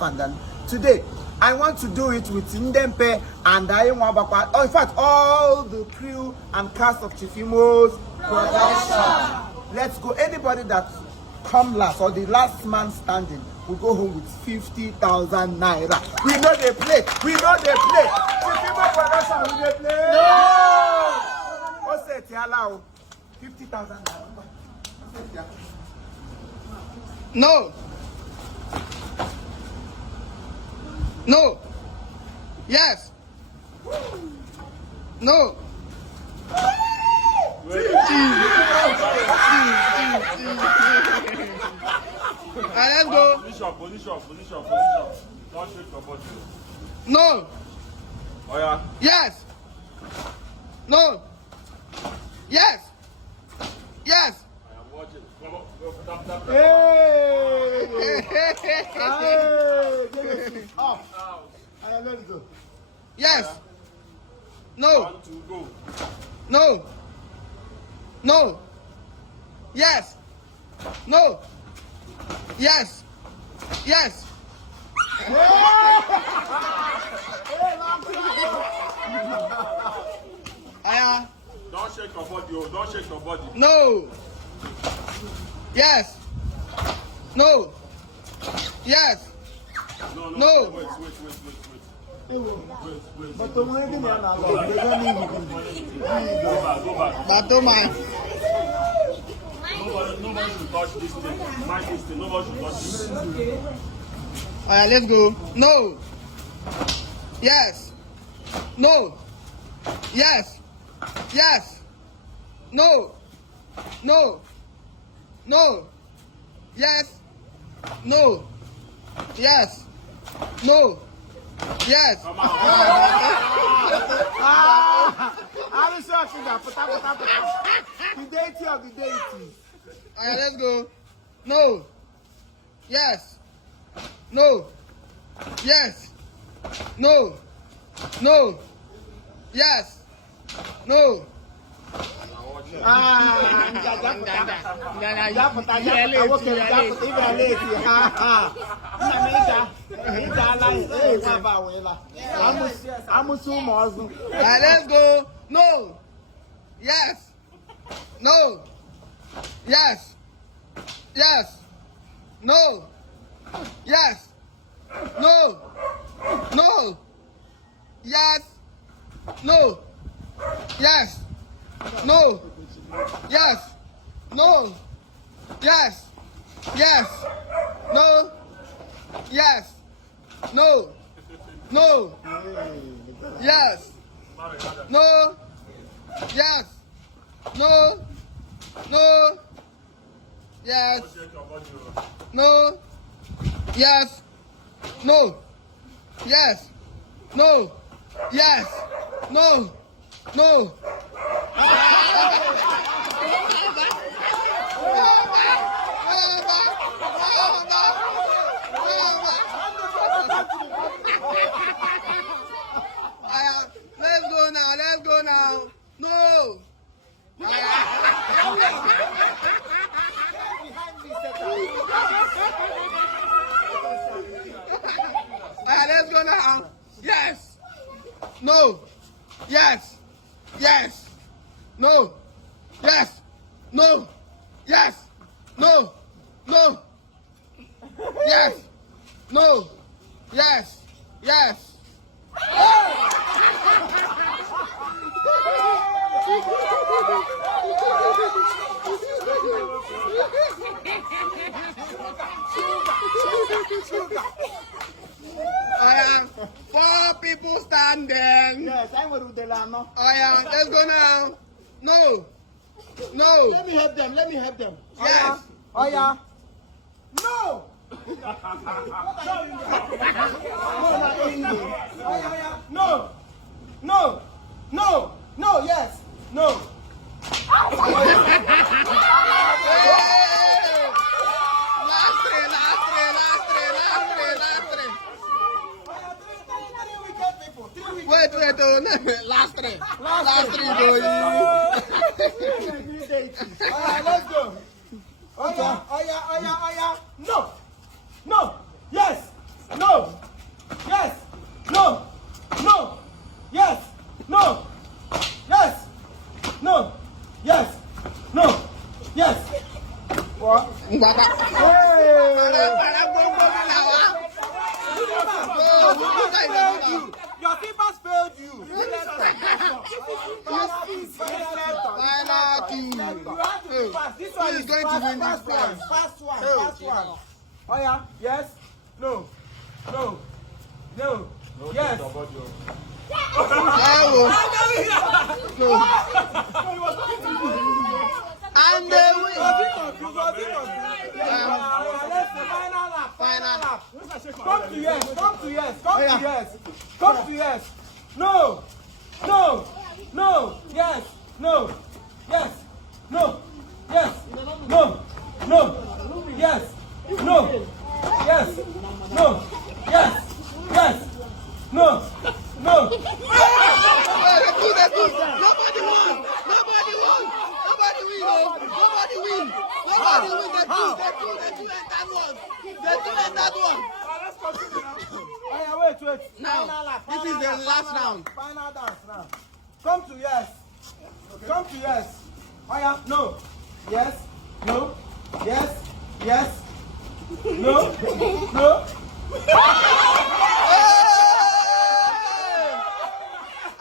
laugh. And then today, I want to do it with Ndempe and Ayewabakwa. Oh, in fact, all the crew and cast of Chief Imo's production. Let's go. Anybody that come last or the last man standing will go home with 50,000 naira. We know they play. We know they play. Chief Imo production, will they play? No! What's it? 50,000 naira. No. No. Yes. No. Let's go. Position. Don't shake your body. No. Oh yeah. Yes. No. Yes. Yes. I am watching. Come on. Tap. Hey! Hey! Off. Let's go. Yes. No. 1, 2, go. No. No. Yes. No. Yes. Yes. Don't shake your body. Oh. Don't shake your body. No. Yes. No. Yes. No. Wait. But the money they're not going to Go back. Batoma. Nobody should touch this thing. Mind this thing. Nobody should touch this. Let's go. No. Yes. No. Yes. Yes. No. No. No. Yes. No. Yes. No. Yes. I'm shocking that. The deity of the deities. Let's go. No. Yes. No. Yes. No. No. Yes. No. Let's go. No. Yes. No. Yes. Yes. No. Yes. No. No. Yes. No. Yes. No. Yes. No. Yes. Yes. No. Yes. No. No. Yes. No. Yes. No. No. Yes. No. Yes. No. Yes. No. Yes. No. No. Let's go now. No. Let's go now. Yes. No. Yes. Yes. No. Yes. No. Yes. No. No. Yes. No. Yes. Yes. Four people standing. Yes, I'm with the llama. Let's go now. No. No. Let me help them. Yes. No. No. Yes. No. Wait, last three. Last three, boy. Let's go. No. Yes. No. Your keepers failed you. This one is going to win this prize. Fast one. Oh yeah. Yes. No. Yes. And they win. Final lap. Come to yes. No. Yes. No. Yes. No. Yes. No. Yes. No. Yes. No. Yes. No. Nobody won. They two and that one. Oh yeah, wait. Now, this is the last round. Final dance now. Come to yes. Oh yeah, no. Yes. No. Yes. No.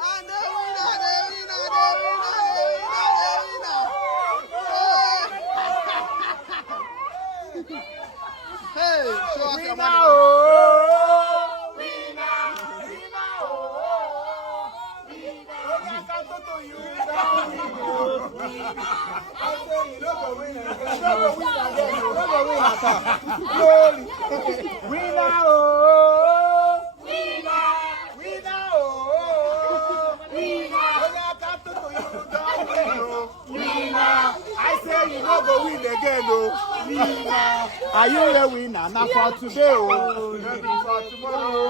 And the winner. Hey, show us your money. I say you no go win again, oh. Are you the winner? Not for today, oh. Maybe for tomorrow.